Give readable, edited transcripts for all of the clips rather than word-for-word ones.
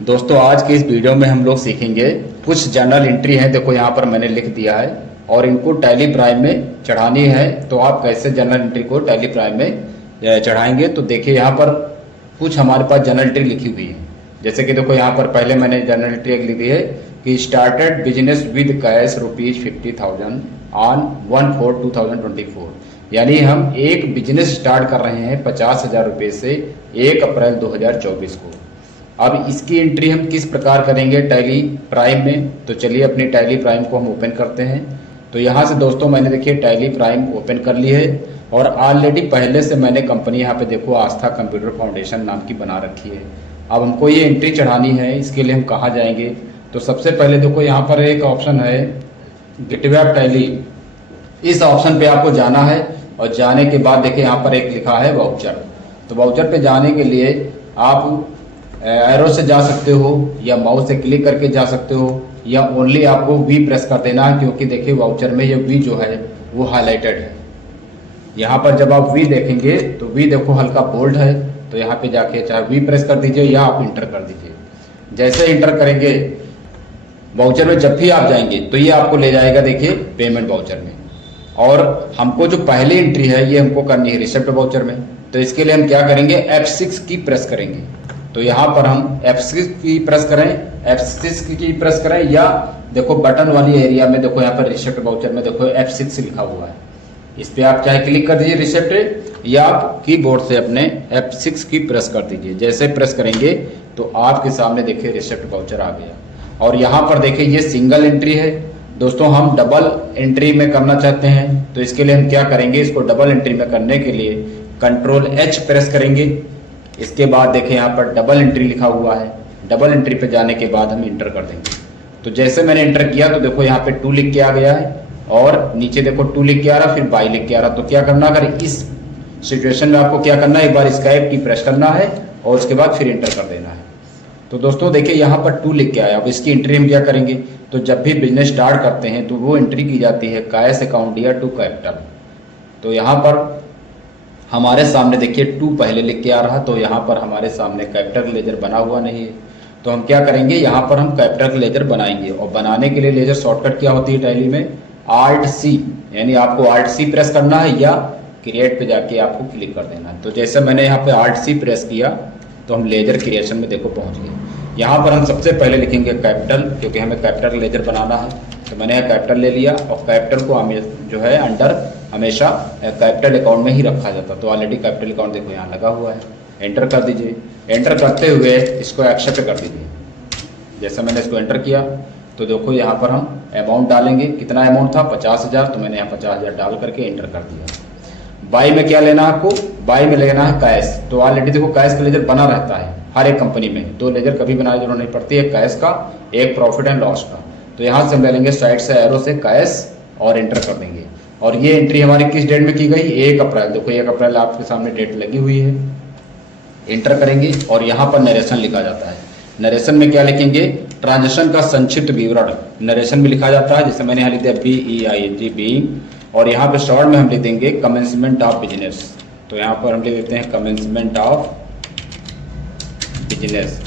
दोस्तों आज की इस वीडियो में हम लोग सीखेंगे कुछ जर्नल एंट्री हैं। देखो यहाँ पर मैंने लिख दिया है और इनको टैली प्राइम में चढ़ानी है। तो आप कैसे जर्नल एंट्री को टैली प्राइम में चढ़ाएंगे, तो देखिए यहाँ पर कुछ हमारे पास जर्नल एंट्री लिखी हुई है। जैसे कि देखो यहाँ पर पहले मैंने जर्नल एंट्री एक लिखी है कि started business with cash ₹50,000 on 1/4/2024, यानी हम एक बिजनेस स्टार्ट कर रहे हैं 50,000 रुपये से 1 अप्रैल 2024 को। अब इसकी एंट्री हम किस प्रकार करेंगे टैली प्राइम में, तो चलिए अपनी टैली प्राइम को हम ओपन करते हैं। तो यहाँ से दोस्तों मैंने देखिए टैली प्राइम ओपन कर ली है और ऑलरेडी पहले से मैंने कंपनी यहाँ पे देखो आस्था कंप्यूटर फाउंडेशन नाम की बना रखी है। अब हमको ये एंट्री चढ़ानी है, इसके लिए हम कहाँ जाएंगे, तो सबसे पहले देखो यहाँ पर एक ऑप्शन है गेटवे ऑफ टैली। इस ऑप्शन पे आपको जाना है और जाने के बाद देखिए यहाँ पर एक लिखा है वाउचर। तो वाउचर पे जाने के लिए आप एरो से जा सकते हो या माउस से क्लिक करके जा सकते हो या ओनली आपको वी प्रेस कर देना है, क्योंकि देखिए वाउचर में ये वी जो है वो हाईलाइटेड है। यहाँ पर जब आप वी देखेंगे तो वी देखो हल्का बोल्ड है, तो यहाँ पे जाके चाहे वी प्रेस कर दीजिए या आप इंटर कर दीजिए। जैसे इंटर करेंगे वाउचर में जब भी आप जाएंगे तो ये आपको ले जाएगा देखिए पेमेंट वाउचर में। और हमको जो पहली एंट्री है ये हमको करनी है रिसिप्ट वाउचर में। तो इसके लिए हम क्या करेंगे, F6 की प्रेस करेंगे। तो यहाँ पर हम F6 की प्रेस करें, F6 की प्रेस करें या देखो बटन वाली एरिया में देखो यहाँ पर रिसिप्ट वाउचर में देखो F6 लिखा हुआ है, इस पे आप चाहे क्लिक कर दीजिए रिसिप्ट या आप कीबोर्ड से अपने F6 की प्रेस कर दीजिए। जैसे प्रेस करेंगे तो आपके सामने देखिए रिसिप्ट वाउचर आ गया। और यहाँ पर देखिए ये सिंगल एंट्री है दोस्तों, हम डबल एंट्री में करना चाहते हैं। तो इसके लिए हम क्या करेंगे, इसको डबल एंट्री में करने के लिए Ctrl+H प्रेस करेंगे। इसके बाद देखें यहाँ पर डबल एंट्री लिखा हुआ है, डबल एंट्री पे जाने के बाद हम इंटर कर देंगे। तो जैसे मैंने इंटर किया तो देखो यहाँ पे 2 लिख के आ गया है और नीचे देखो 2 लिख के आ रहा, फिर बाई लिख के आ रहा। तो क्या करना, अगर इस सिचुएशन में आपको क्या करना है, एक बार एस्केप की प्रेस करना है और उसके बाद फिर इंटर कर देना है। तो दोस्तों देखिए यहाँ पर 2 लिख के आया। अब इसकी एंट्री हम क्या करेंगे, तो जब भी बिजनेस स्टार्ट करते हैं तो वो एंट्री की जाती है कैश अकाउंट या टू कैपिटल। तो यहाँ पर हमारे सामने देखिए 2 पहले लिख के आ रहा, तो यहाँ पर हमारे सामने कैपिटल लेजर बना हुआ नहीं है। तो हम क्या करेंगे, यहाँ पर हम कैपिटल लेजर बनाएंगे। और बनाने के लिए लेजर शॉर्टकट क्या होती है टैली में, Alt+C, यानी आपको Alt+C प्रेस करना है या क्रिएट पे जाके आपको क्लिक कर देना है। तो जैसे मैंने यहाँ पे Alt+C प्रेस किया तो हम लेजर क्रिएशन में देखो पहुँच गए। यहाँ पर हम सबसे पहले लिखेंगे कैपिटल, क्योंकि हमें कैपिटल लेजर बनाना है। तो मैंने यहाँ कैपिटल ले लिया और कैपिटल को हमें जो है अंडर हमेशा कैपिटल अकाउंट में ही रखा जाता। तो ऑलरेडी कैपिटल अकाउंट देखो यहाँ लगा हुआ है, एंटर कर दीजिए। एंटर करते हुए इसको एक्सेप्ट कर दीजिए। जैसे मैंने इसको एंटर किया तो देखो यहाँ पर हम अमाउंट डालेंगे, कितना अमाउंट था 50,000, तो मैंने यहाँ 50,000 डाल करके एंटर कर दिया। बाई में क्या लेना है आपको, बाई में लेना है कैश। तो ऑलरेडी देखो कैश का लेजर बना रहता है हर एक कंपनी में, 2 लेजर कभी बनाने की जरूरत नहीं पड़ती, एक कैश का एक प्रॉफिट एंड लॉस का। तो यहाँ से हम ले लेंगे साइड से एरो से कैश और एंटर कर देंगे। और ये एंट्री हमारी किस डेट में की गई, 1 अप्रैल। देखो 1 अप्रैल आपके सामने डेट लगी हुई है, एंटर करेंगे और यहाँ पर नरेशन लिखा जाता है। नरेशन में क्या लिखेंगे, ट्रांजेक्शन का संक्षिप्त विवरण नरेशन में लिखा जाता है। जैसे मैंने यहाँ लिख दिया BEING बीइंग, और यहाँ पे शॉर्ट में हम लिख देंगे कमेंसमेंट ऑफ बिजनेस। तो यहाँ पर हम लिख देते हैं कमेंसमेंट ऑफ बिजनेस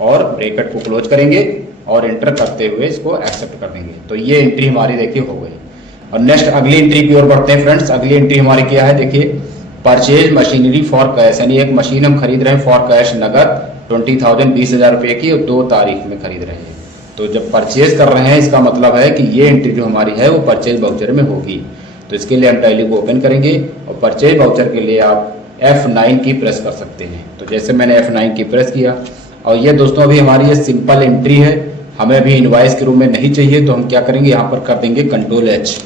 और ब्रैकेट को क्लोज करेंगे और एंटर करते हुए इसको एक्सेप्ट कर देंगे। तो ये एंट्री हमारी देखिए हो गई। और नेक्स्ट अगली एंट्री की ओर बढ़ते हैं फ्रेंड्स। अगली एंट्री हमारी क्या है, देखिए परचेज मशीनरी फॉर कैश, यानी एक मशीन हम खरीद रहे हैं फॉर कैश नगद 20,000 20,000 रुपये की, और 2 तारीख में खरीद रहे हैं। तो जब परचेज कर रहे हैं इसका मतलब है कि ये एंट्री जो हमारी है वो परचेज वाउचर में होगी। तो इसके लिए हम टैली को ओपन करेंगे और परचेज वाउचर के लिए आप F9 की प्रेस कर सकते हैं। तो जैसे मैंने F9 की प्रेस किया और ये दोस्तों अभी हमारी ये सिंपल एंट्री है, हमें अभी इनवॉइस के रूप में नहीं चाहिए। तो हम क्या करेंगे, यहाँ पर कर देंगे Ctrl+H।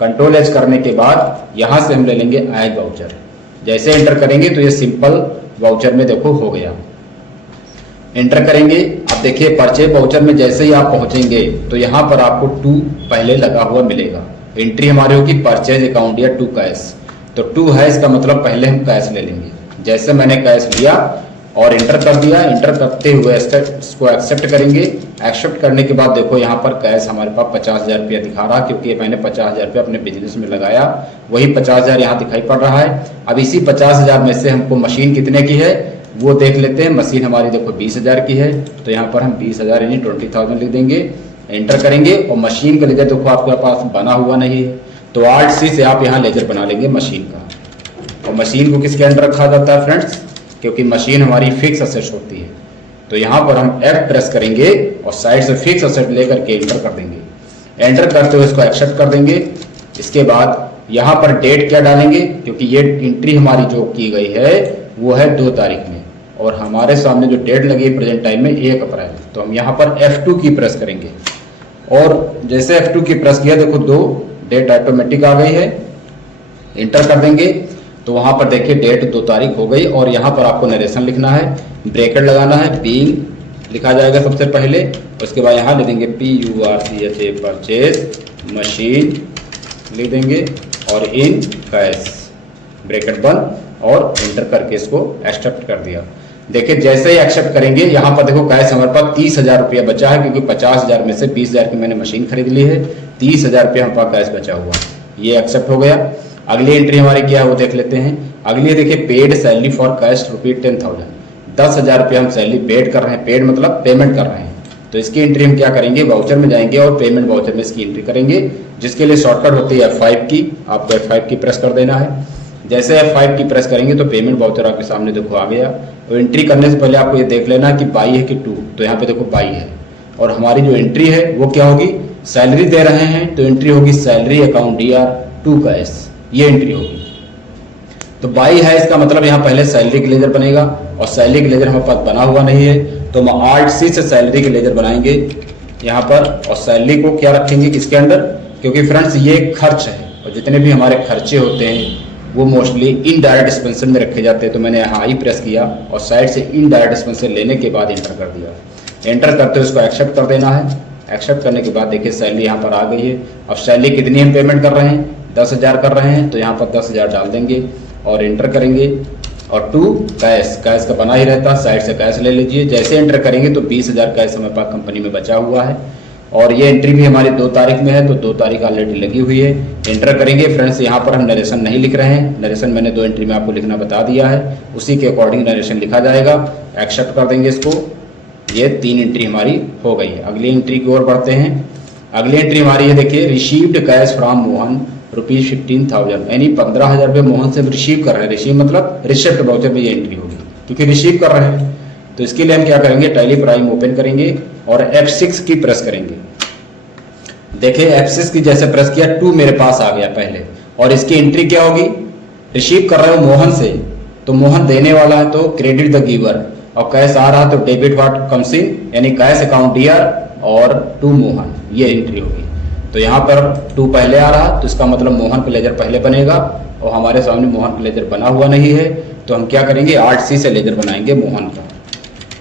Ctrl+H करने के बाद यहाँ से हम ले लेंगे ऐड वाउचर। जैसे एंटर करेंगे तो ये सिंपल वाउचर में देखो हो गया। एंटर करेंगे, अब देखिए परचेज वाउचर में जैसे ही आप पहुंचेंगे तो यहाँ पर आपको 2 पहले लगा हुआ मिलेगा। एंट्री हमारी होगी परचेज अकाउंट या टू कैश। तो 2 है, इसका मतलब पहले हम कैश ले लेंगे। जैसे मैंने कैश लिया और इंटर कर दिया। इंटर करते हुए इसको एक्सेप्ट करेंगे। एक्सेप्ट करने के बाद देखो यहाँ पर कैश हमारे पास 50,000 रुपया दिखा रहा, क्योंकि मैंने 50,000 रुपया अपने बिजनेस में लगाया, वही 50,000 यहाँ दिखाई पड़ रहा है। अब इसी 50,000 में से हमको मशीन कितने की है वो देख लेते हैं। मशीन हमारी देखो 20,000 की है, तो यहाँ पर हम 20,000 यानी 20,000 लिख देंगे, एंटर करेंगे। और मशीन का लेजर देखो आपके पास बना हुआ नहीं है, तो Alt C से आप यहाँ लेजर बना लेंगे मशीन का। और मशीन को किसके अंडर रखा जाता है फ्रेंड्स, क्योंकि मशीन हमारी फिक्स असेट होती है। तो यहाँ पर हम F प्रेस करेंगे और साइड से फिक्स असेट लेकर के एंटर कर देंगे। एंटर करते हुए इसको एक्सेप्ट कर देंगे। इसके बाद यहाँ पर डेट क्या डालेंगे, क्योंकि ये एंट्री हमारी जो की गई है वो है 2 तारीख में, और हमारे सामने जो डेट लगी है प्रेजेंट टाइम में 1 अप्रैल। तो हम यहाँ पर F2 की प्रेस करेंगे, और जैसे F2 की प्रेस किया देखो 2 डेट ऑटोमेटिक आ गई है, इंटर कर देंगे। तो वहाँ पर देखिए डेट 2 तारीख हो गई। और यहाँ पर आपको नरेशन लिखना है, ब्रैकेट लगाना है, बीइंग लिखा जाएगा सबसे पहले, उसके बाद यहाँ लिख देंगे PURCHA परचेज मशीन लिख देंगे, और इन कैश ब्रैकेट बंद, और एंटर करके इसको एक्सेप्ट कर दिया। देखिए जैसे ही एक्सेप्ट करेंगे यहाँ पर देखो कैश हमारे पास 30,000 रुपया बचा है, क्योंकि 50,000 में से 20,000 की मैंने मशीन खरीद ली है, 30,000 रुपया हमारे पास कैश बचा हुआ, ये एक्सेप्ट हो गया। अगली एंट्री हमारी क्या है वो देख लेते हैं। अगली देखिए पेड सैलरी फॉर कैश ₹10,000, 10,000 रुपया हम सैलरी पेड कर रहे हैं। पेड मतलब पेमेंट कर रहे हैं, तो इसकी एंट्री हम क्या करेंगे, वाउचर में जाएंगे और पेमेंट वाउचर में इसकी एंट्री करेंगे, जिसके लिए शॉर्टकट होती है F5 की। आपको F5 की प्रेस कर देना है। जैसे F5 की प्रेस करेंगे तो पेमेंट वाउचर आपके सामने देखो आ गया। और एंट्री करने से पहले आपको ये देख लेना कि बाई है कि टू, तो यहाँ पे देखो बाई है। और हमारी जो एंट्री है वो क्या होगी, सैलरी दे रहे हैं तो एंट्री होगी सैलरी अकाउंट DR2 कैश, ये एंट्री होगी। तो बाई है इसका मतलब यहाँ पहले सैलरी का लेजर बनेगा, और सैलरी का लेजर हमारे पास बना हुआ नहीं है, तो हम Alt C से सैलरी के लेजर बनाएंगे यहाँ पर। और सैलरी को क्या रखेंगे किसके अंडर, क्योंकि फ्रेंड्स ये खर्च है, और जितने भी हमारे खर्चे होते हैं वो मोस्टली इनडायरेक्ट एक्सपेंशन में रखे जाते हैं। तो मैंने यहाँ आई प्रेस किया और साइड से इनडायरेक्ट एक्सपेंशन लेने के बाद एंटर कर दिया। एंटर करते हुए इसको एक्सेप्ट कर देना है। एक्सेप्ट करने के बाद देखिए सैलरी यहाँ पर आ गई है। अब सैलरी कितनी हम पेमेंट कर रहे हैं, 10,000 कर रहे हैं, तो यहाँ पर 10,000 डाल देंगे और एंटर करेंगे। और 2 कैश का बना ही रहता, साइड से कैश ले लीजिए। जैसे एंटर करेंगे तो 20,000 कैश हमारे पास कंपनी में बचा हुआ है। और ये एंट्री भी हमारी 2 तारीख में है, तो 2 तारीख ऑलरेडी लगी हुई है। एंटर करेंगे फ्रेंड्स। यहाँ पर हम नरेशन नहीं लिख रहे हैं, नरेशन मैंने 2 एंट्री में आपको लिखना बता दिया है, उसी के अकॉर्डिंग नरेशन लिखा जाएगा। एक्सेप्ट कर देंगे इसको। ये 3 एंट्री हमारी हो गई है। अगली एंट्री की ओर बढ़ते हैं। अगली एंट्री हमारी ये देखिए, रिसीव्ड कैश फ्रॉम मोहन ₹15,000, यानी 15,000 रुपये मोहन से रिसीव कर रहे हैं। रिसीव मतलब रिसिप्ट वाउचर में ये एंट्री होगी, क्योंकि रिसीव कर रहे हैं। तो इसके लिए हम क्या करेंगे, टैली प्राइम ओपन करेंगे और F6 की प्रेस करेंगे। देखिए F6 की जैसे प्रेस किया 2 मेरे पास आ गया पहले, और इसकी एंट्री क्या होगी, रिसीव कर रहे हो मोहन से, तो मोहन देने वाला है तो क्रेडिट द गिवर, और कैश आ रहा तो डेबिट व्हाट कम्स इन, यानी कैश अकाउंट DR और टू मोहन, ये एंट्री होगी। तो यहाँ पर 2 पहले आ रहा, तो इसका मतलब मोहन का लेजर पहले बनेगा, और हमारे सामने मोहन का लेजर बना हुआ नहीं है, तो हम क्या करेंगे, Alt C से लेजर बनाएंगे मोहन का।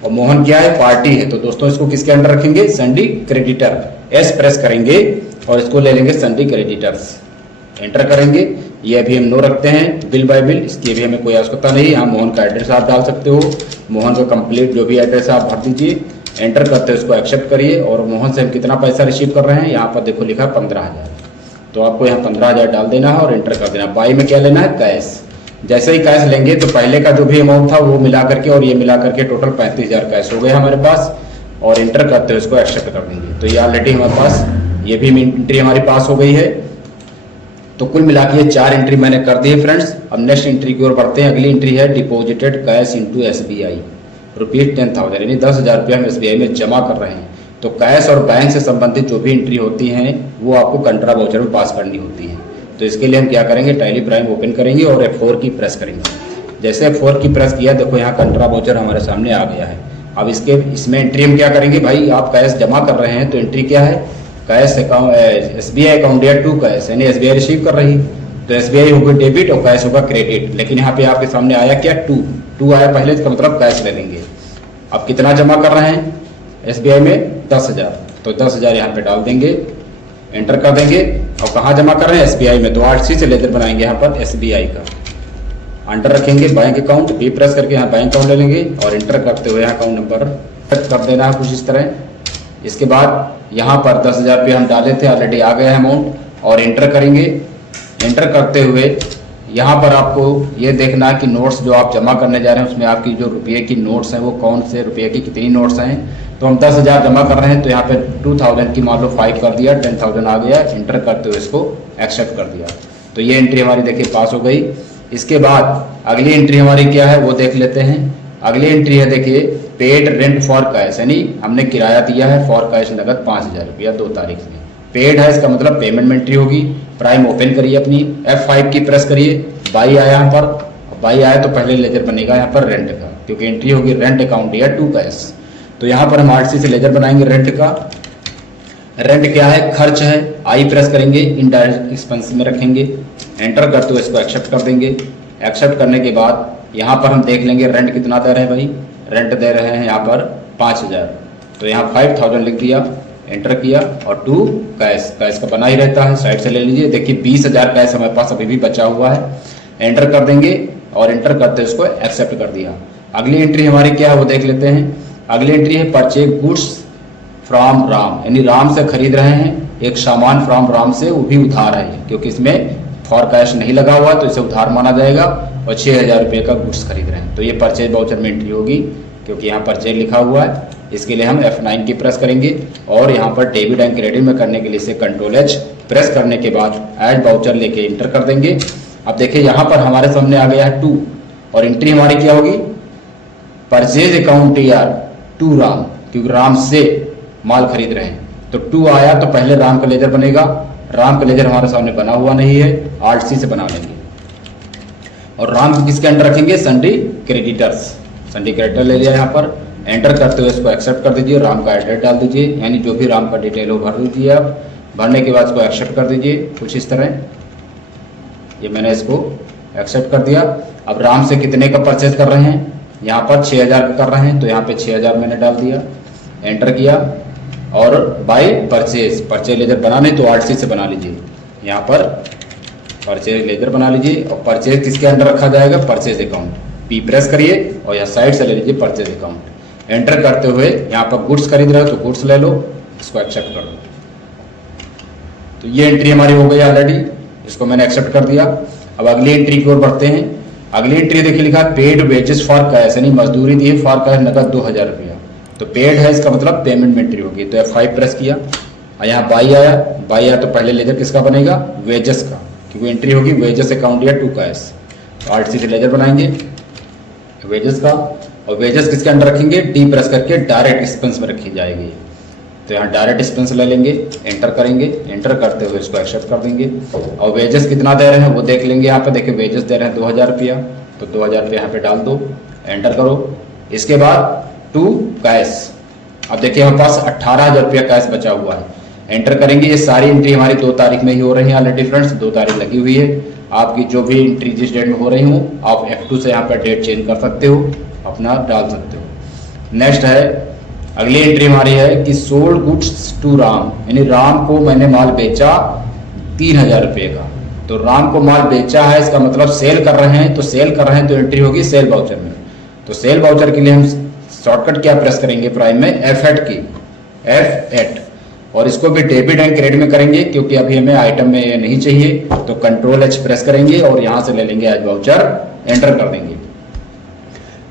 और मोहन क्या है, पार्टी है, तो दोस्तों इसको किसके अंडर रखेंगे, संडी क्रेडिटर। S प्रेस करेंगे और इसको ले लेंगे संडी क्रेडिटर्स। एंटर करेंगे। ये अभी हम नो रखते हैं, बिल बाय बिल, इसकी भी हमें कोई आवश्यकता नहीं। यहाँ मोहन का एड्रेस आप डाल सकते हो, मोहन का कंप्लीट जो भी एड्रेस है आप भर दीजिए। एंटर करते हो, इसको एक्सेप्ट करिए। और मोहन से हम कितना पैसा रिसीव कर रहे हैं, यहाँ पर देखो लिखा 15,000, तो आपको यहाँ 15,000 डाल देना है और एंटर कर देना। बाई में क्या लेना है, कैश। जैसे ही कैश लेंगे तो पहले का जो भी अमाउंट था वो मिला करके और ये मिला करके टोटल 35,000 कैश हो गया हमारे पास। और एंटर करते हुए इसको एक्सेप्ट कर देंगे। तो ये ऑलरेडी हमारे पास ये भी एंट्री हमारी पास हो गई है। तो कुल मिला के ये 4 एंट्री मैंने कर दी है फ्रेंड्स। अब नेक्स्ट एंट्री की ओर बढ़ते हैं। अगली एंट्री है डिपॉजिटेड कैश इनटू SBI ₹10,000, यानी 10,000 रुपया हम SBI में जमा कर रहे हैं। तो कैश और बैंक से संबंधित जो भी एंट्री होती हैं वो आपको कंट्रा वाउचर में पास करनी होती है। तो इसके लिए हम क्या करेंगे, टैली प्राइम ओपन करेंगे और F4 की प्रेस करेंगे। जैसे F4 की प्रेस किया, देखो यहाँ कंट्रा वाउचर हमारे सामने आ गया है। अब इसमें एंट्री हम क्या करेंगे, भाई आप कैश जमा कर रहे हैं तो एंट्री क्या है, cash account SBI account DR2 cash, यानी SBI रिसीव कर रही, तो SBI होगा डेबिट और कैश होगा क्रेडिट। लेकिन यहाँ पे आपके सामने आया क्या, 2 आया पहले, इसका मतलब कैश ले लेंगे। अब कितना जमा कर रहे हैं SBI में, 10,000, तो 10,000 यहाँ पे डाल देंगे, एंटर कर देंगे। और कहाँ जमा कर रहे हैं, SBI में, तो Alt C से लेजर बनाएंगे यहाँ पर SBI का। अंडर रखेंगे बैंक अकाउंट, बी प्रेस करके यहाँ बैंक अकाउंट ले लेंगे और इंटर करते हुए यहाँ अकाउंट नंबर कर देना है कुछ इस तरह। इसके बाद यहाँ पर 10,000 रुपये हम डाले थे, ऑलरेडी आ गया है अमाउंट, और इंटर करेंगे। इंटर करते हुए यहाँ पर आपको ये देखना है कि नोट्स जो आप जमा करने जा रहे हैं उसमें आपकी जो रुपये की नोट्स हैं वो कौन से रुपये की कितनी नोट्स हैं। तो हम 10,000 जमा कर रहे हैं तो यहाँ पे 2,000 की मान लो 5 कर दिया, 10,000 आ गया। इंटर करते हुए इसको एक्सेप्ट कर दिया। तो ये एंट्री हमारी देखिए पास हो गई। इसके बाद अगली एंट्री हमारी क्या है वो देख लेते हैं। अगली एंट्री है देखिए पेड रेंट फॉर कैश, यानी हमने किराया दिया है फॉर कैश नगद 5,000 रुपया 2 तारीख में। पेड है इसका मतलब पेमेंट में एंट्री होगी। प्राइम ओपन करिए अपनी, F5 की प्रेस करिए, बाई आया यहाँ पर, बाई आया तो पहले लेजर बनेगा यहाँ पर रेंट का, क्योंकि एंट्री होगी रेंट अकाउंट या टू कैश। तो यहाँ पर हम आरसी से लेजर बनाएंगे रेंट का। रेंट क्या है, खर्च है, आई प्रेस करेंगे, इनडायरेक्ट एक्सपेंस में रखेंगे। एंटर करते हुए इसको एक्सेप्ट कर देंगे। एक्सेप्ट करने के बाद यहाँ पर हम देख लेंगे रेंट कितना दे रहे हैं भाई, रेंट दे रहे हैं यहाँ पर 5,000, तो यहाँ 5,000 लिख दिया, एंटर किया और टू कैश, कैश का बना ही रहता है, साइड से ले लीजिए। देखिए 20,000 कैश हमारे पास अभी भी बचा हुआ है। एंटर कर देंगे और एंटर करते हुए इसको एक्सेप्ट कर दिया। अगली एंट्री हमारी क्या है वो देख लेते हैं। अगली एंट्री है परचेज गुड्स फ्रॉम राम, यानी राम से खरीद रहे हैं एक सामान फ्रॉम राम से, वो भी उधार है क्योंकि इसमें फॉर कैश नहीं लगा हुआ तो इसे उधार माना जाएगा, और 6,000 रुपये का गुड्स खरीद रहे हैं। तो ये परचेज वाउचर में एंट्री होगी क्योंकि यहाँ परचेज लिखा हुआ है। इसके लिए हम F9 की प्रेस करेंगे और यहाँ पर डेबिट एंड क्रेडिट में करने के लिए इसे Ctrl+H प्रेस करने के बाद ऐड वाउचर लेके इंटर कर देंगे। अब देखिए यहाँ पर हमारे सामने आ गया है 2 और एंट्री हमारी क्या होगी, परचेज अकाउंट यार टू राम, क्योंकि राम से माल खरीद रहे हैं। तो 2 आया तो पहले राम का लेजर बनेगा। राम का लेजर हमारे सामने बना हुआ नहीं है, Alt+C से बना लेंगे। और राम को किसके अंडर रखेंगे, सन्डी क्रेडिटर्स, सन्डी क्रेडिटर ले लिया यहाँ पर। एंटर करते हुए इसको एक्सेप्ट कर दीजिए, राम का एड्रेस डाल दीजिए, यानी जो भी राम का डिटेल हो भर दीजिए आप। भरने के बाद इसको एक्सेप्ट कर दीजिए कुछ इस तरह। ये मैंने इसको एक्सेप्ट कर दिया। अब राम से कितने का परचेज कर रहे हैं, यहाँ पर 6,000 का कर रहे हैं तो यहाँ पे 6,000 मैंने डाल दिया, एंटर किया। और बाय परचेज, परचेज लेजर बनाने तो Alt+C से बना लीजिए, यहाँ पर परचेज लेजर बना लीजिए। और परचेज किसके अंडर रखा जाएगा, परचेज अकाउंट, पी प्रेस करिए और यहाँ साइड से ले लीजिए परचेज अकाउंट। एंटर करते हुए यहाँ पर गुड्स खरीद रहे हो तो गुड्स ले लो, इसको एक्सेप्ट कर दो। तो ये एंट्री हमारी हो गई ऑलरेडी, इसको मैंने एक्सेप्ट कर दिया। अब अगली एंट्री की ओर बढ़ते हैं। अगली एंट्री देखिए लिखा है पेड वेजेस फॉर कैश, यानी मजदूरी दी फॉर कैश नगद 2,000 रुपया। तो पेड है इसका मतलब पेमेंट में एंट्री होगी। तो F5 प्रेस किया और यहाँ बाई आया, बाई आया तो पहले लेजर किसका बनेगा, वेजेस का, क्योंकि एंट्री होगी वेजेस अकाउंट या टू कैश। तो Alt+C से लेजर बनाएंगे वेजेस का, और वेजेस किसके अंडर रखेंगे, डी प्रेस करके डायरेक्ट एक्सपेंस में रखी जाएगी। तो यहाँ डायरेक्ट एक्सपेंस ले लेंगे, एंटर करेंगे। एंटर करते हुए इसको एक्सेप्ट कर देंगे। और वेजेस कितना दे रहे हैं वो देख लेंगे। यहाँ पे देखिए वेजेस दे रहे हैं 2,000 रुपया, तो 2,000 रुपया यहाँ पे डाल दो, एंटर करो। इसके बाद टू कैश, अब देखिए हमारे पास 18,000 रुपया कैश बचा हुआ है। एंटर करेंगे। ये सारी एंट्री हमारी 2 तारीख में ही हो रही है ऑलरेडी फ्रेंड्स, 2 तारीख लगी हुई है। आपकी जो भी एंट्री जिस डेट में हो रही हो आप F2 से यहाँ पर डेट चेंज कर सकते हो, अपना डाल सकते हो। नेक्स्ट है अगली एंट्री हमारी है कि सोल्ड गुड्स टू राम, यानी राम को मैंने माल बेचा 3,000 रुपये का। तो राम को माल बेचा है इसका मतलब सेल कर रहे हैं, तो सेल कर रहे हैं तो एंट्री होगी सेल वाउचर में। तो सेल वाउचर के लिए हम शॉर्टकट क्या प्रेस करेंगे, प्राइम में F8 की, F8, और इसको भी डेबिट एंड क्रेडिट में करेंगे क्योंकि अभी हमें आइटम में ये नहीं चाहिए। तो Ctrl+H प्रेस करेंगे और यहाँ से ले लेंगे एज वाउचर, एंटर कर देंगे।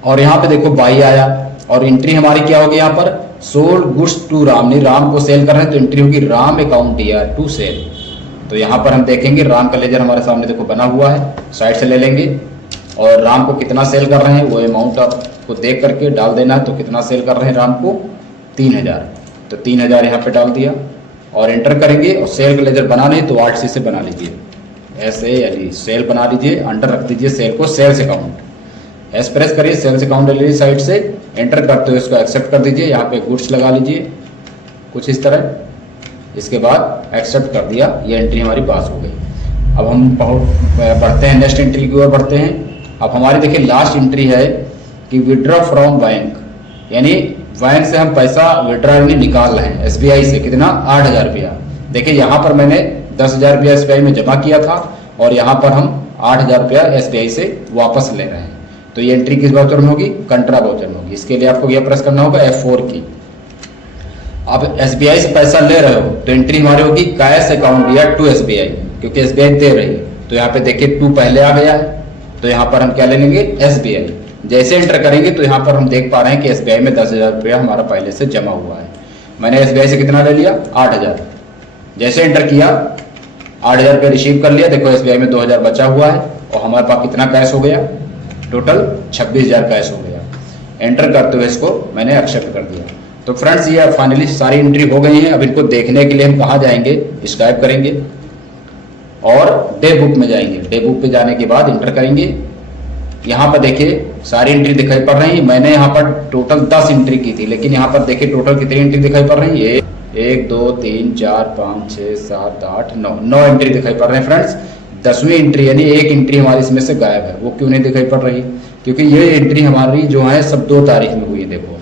और यहाँ पे देखो बाई आया और एंट्री हमारी क्या होगी, यहाँ पर सोल्ड गुड्स टू राम, नहीं राम को सेल कर रहे हैं तो एंट्री होगी राम अकाउंट या टू सेल। तो यहाँ पर हम देखेंगे राम का लेजर हमारे सामने देखो बना हुआ है, साइड से ले लेंगे और राम को कितना सेल कर रहे हैं वो अमाउंट आपको देख करके डाल देना है। तो कितना सेल कर रहे हैं राम को, 3,000, तो 3,000 यहाँ पे डाल दिया और एंटर करेंगे। और सेल का लेजर बनाने तो Alt+C से बना लीजिए, ऐसे यानी सेल बना लीजिए, अंडर रख दीजिए सेल को, सेल्स अकाउंट, एस प्रेस करिए, सेल्स अकाउंट ले लीजिए साइड से। एंटर करते हुए इसको एक्सेप्ट कर दीजिए, यहाँ पे गुड्स लगा लीजिए कुछ इस तरह। इसके बाद एक्सेप्ट कर दिया, ये एंट्री हमारी पास हो गई। अब हम बढ़ते हैं नेक्स्ट एंट्री की ओर बढ़ते हैं। अब हमारी देखिए लास्ट एंट्री है कि विड्रॉ फ्रॉम बैंक, यानी बैंक से हम पैसा विड्रॉ निकाल रहे हैं SBI से, कितना 8,000 रुपया। देखिए यहाँ पर मैंने 10,000 रुपया SBI में जमा किया था और यहाँ पर हम 8,000 रुपया SBI से वापस ले रहे हैं। तो ये एंट्री किस वाउचर में होगी? कंट्रा वाउचर में होगी। इसके लिए आपको यह प्रेस करना होगा F4 की। आप SBI से पैसा ले रहे हो तो एंट्री हमारी होगी कैश अकाउंट दिया टू SBI, क्योंकि SBI दे रही है। तो यहाँ पे देखिए 2 पहले आ गया है, तो यहाँ पर हम क्या ले लेंगे? SBI। जैसे एंटर करेंगे तो यहाँ पर हम देख पा रहे हैं कि SBI में 10,000 रुपया हमारा पहले से जमा हुआ है। मैंने SBI से कितना ले लिया? 8,000। जैसे एंटर किया 8,000 रुपया रिसीव कर लिया। देखो SBI में 2,000 बचा हुआ है और हमारे पास कितना कैश हो गया? टोटल 26,000 कैश हो गया। एंटर करते हुए इसको मैंने एक्सेप्ट कर दिया। तो फ्रेंड्स ये फाइनली सारी एंट्री हो गई है। अब इनको देखने के लिए हम कहाँ जाएंगे? स्काइप करेंगे और डे बुक में जाएंगे। डे बुक पे जाने के बाद इंटर करेंगे। यहाँ पर देखिए सारी एंट्री दिखाई पड़ रही है। मैंने यहाँ पर टोटल 10 एंट्री की थी, लेकिन यहाँ पर देखिए टोटल कितनी एंट्री दिखाई पड़ रही है? 1 2 3 4 5 6 7 8 9 एंट्री दिखाई पड़ रहे हैं फ्रेंड्स। 10वीं एंट्री यानी एक एंट्री हमारी इसमें से गायब है। वो क्यों नहीं दिखाई पड़ रही? क्योंकि ये एंट्री हमारी जो है सब 2 तारीख में हुई है। देखो,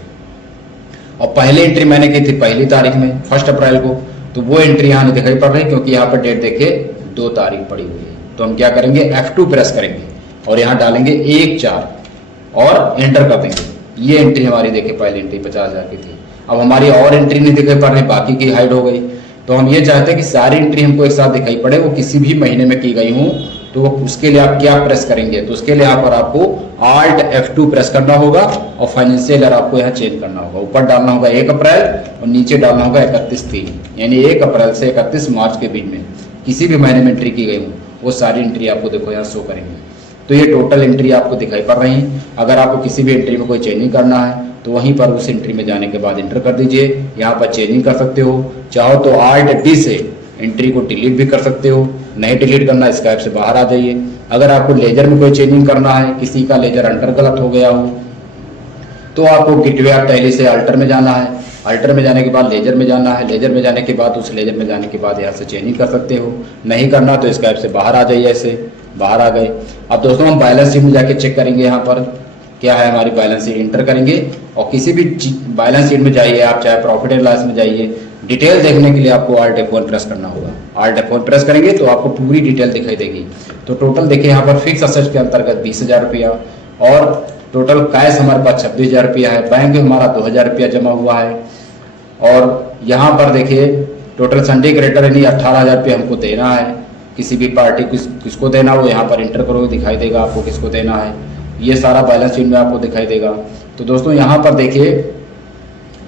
और पहली एंट्री मैंने की थी 1 तारीख में, 1 अप्रैल को। तो वो एंट्री यहाँ नहीं दिखाई पड़ रही क्योंकि यहाँ पर डेट देखिए 2 तारीख पड़ी हुई है। तो हम क्या करेंगे? F2 प्रेस करेंगे और यहाँ डालेंगे 1/4 और एंटर कर देंगे। ये एंट्री हमारी देखिए पहली एंट्री 50,000 की थी। अब हमारी और एंट्री नहीं दिखाई पड़ रही, बाकी की हाइड हो गई। तो हम ये चाहते हैं कि सारी एंट्री हमको एक साथ दिखाई पड़े, वो किसी भी महीने में की गई हूँ। तो उसके लिए आप क्या प्रेस करेंगे? तो उसके लिए यहाँ पर आपको Alt F2 प्रेस करना होगा और फाइनेंशियल ईयर आपको यहाँ चेंज करना होगा। ऊपर डालना होगा 1 अप्रैल और नीचे डालना होगा 31/3, यानी 1 अप्रैल से 31 मार्च के बीच में किसी भी महीने में एंट्री की गई हो वो सारी एंट्री आपको देखो यहाँ शो करेंगे। तो ये टोटल एंट्री आपको दिखाई पड़ रही है। अगर आपको किसी भी एंट्री में कोई चेंजिंग करना है तो वहीं पर उस एंट्री में जाने के बाद एंटर कर दीजिए। यहाँ पर चेंजिंग कर सकते हो, चाहो तो Alt D से एंट्री को डिलीट भी कर सकते हो। नहीं डिलीट करना, स्काइप से बाहर आ जाइए। अगर आपको लेजर में कोई चेंजिंग करना है, किसी का लेजर अंडर गलत हो गया हो, तो आपको गेटवे ऑफ टैली से अल्टर में जाना है। अल्टर में जाने के बाद लेजर में जाना है। लेजर में जाने के बाद उस लेजर में जाने के बाद यहाँ से चेंजिंग कर सकते हो। नहीं करना तो स्काइप से बाहर आ जाइए। ऐसे बाहर आ गए। अब दोस्तों हम बैलेंस शीट में जाके चेक करेंगे। यहाँ पर क्या है हमारी बैलेंस शीट, इंटर करेंगे और किसी भी बैलेंस शीट में जाइए आप, चाहे प्रॉफिट एंड लॉस में जाइए। डिटेल देखने के लिए आपको Alt F1 प्रेस करना होगा। Alt F1 प्रेस करेंगे तो आपको पूरी डिटेल दिखाई देगी। तो टोटल देखिए यहाँ पर फिक्स असेट्स के अंतर्गत 20,000 रुपया और टोटल कैश हमारे पास 26,000 रुपया है। बैंक में हमारा 2,000 रुपया जमा हुआ है। और यहाँ पर देखिए टोटल संडे क्रेडिटर यानी 18,000 रुपया हमको देना है। किसी भी पार्टी किसको देना हो यहाँ पर इंटर करोगे दिखाई देगा आपको किसको देना है। ये सारा बैलेंस शीट में आपको दिखाई देगा। तो दोस्तों यहाँ पर देखिए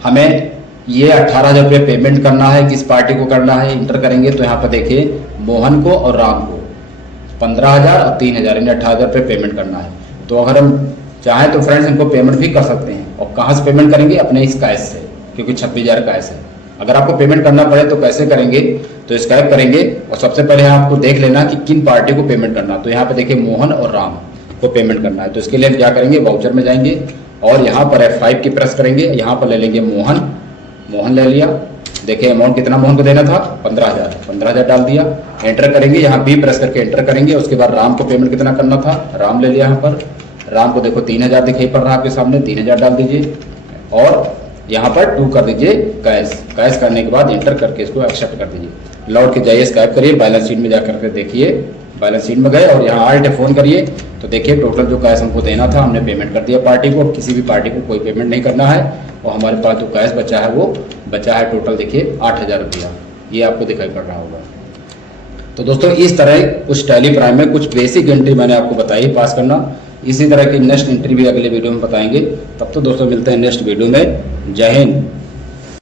हमें ये 18,000 रुपये पेमेंट करना है। किस पार्टी को करना है? इंटर करेंगे तो यहाँ पर देखिए मोहन को और राम को 15,000 और 3,000 यानी 18,000 रुपये पेमेंट करना है। तो अगर हम चाहें तो फ्रेंड्स इनको पेमेंट भी कर सकते हैं। और कहाँ से पेमेंट करेंगे? अपने इस कैश से, क्योंकि 26,000 कैश है। अगर आपको पेमेंट करना पड़े तो कैसे करेंगे? तो स्काइप करेंगे और सबसे पहले आपको देख लेना कि किन पार्टी को पेमेंट करना। तो यहाँ पे देखिए मोहन और राम को पेमेंट करना है। तो इसके लिए हम क्या करेंगे? वाउचर में जाएंगे और यहाँ पर F5 की प्रेस करेंगे। यहाँ पर ले लेंगे मोहन ले लिया। देखिए अमाउंट कितना मोहन को देना था? 15,000 डाल दिया। एंटर करेंगे, यहाँ B प्रेस करके एंटर करेंगे। उसके बाद राम को पेमेंट कितना करना था? राम ले लिया। यहाँ पर राम को देखो 3,000 दिखाई पड़ रहा है आपके सामने, 3,000 डाल दीजिए और यहाँ पर 2 कर दीजिए कैश करने के बाद एंटर करके इसको एक्सेप्ट कर दीजिए। लौट के जाइए, स्काइप करिए, बैलेंस शीट में जाकर के देखिए। बैलेंस शीट में गए और यहाँ Alt F1 करिए तो देखिए टोटल जो कैश हमको देना था हमने पेमेंट कर दिया पार्टी को। किसी भी पार्टी को कोई पेमेंट नहीं करना है और हमारे पास जो कैश बचा है वो बचा है टोटल देखिए 8,000 रुपया। ये आपको दिखाई पड़ रहा होगा। तो दोस्तों इस तरह कुछ टैली प्राइम में कुछ बेसिक एंट्री मैंने आपको बताई पास करना। इसी तरह की नेक्स्ट एंट्री भी अगले वीडियो में बताएंगे। तब तो दोस्तों मिलते हैं नेक्स्ट वीडियो में। जय हिंद।